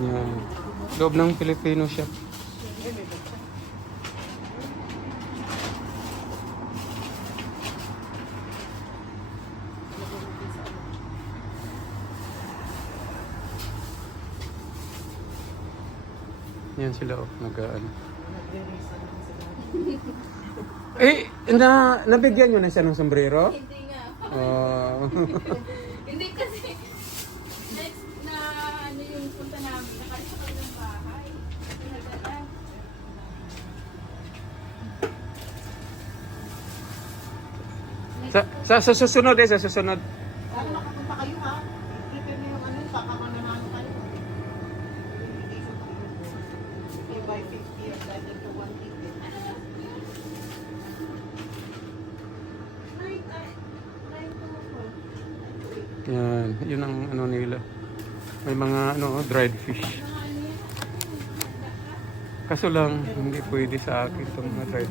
Yan. Loob ng Filipino shop. Yan sila oh, nag-ano. Nabigyan nyo na siya ng sombrero? Hindi nga. Oh. Hindi kasi next na ano yung punta namin, nakalis ako ng bahay. Pinagdala. Sa susunod sa susunod. Sana nakapunta kayo ha. Prepare na yung ano, pakamananahan kayo. You buy 50 and then to 1 ticket. Yan, yun ang ano nila. May mga ano, dried fish. Kaso lang, hindi pwede sa akin itong mga dried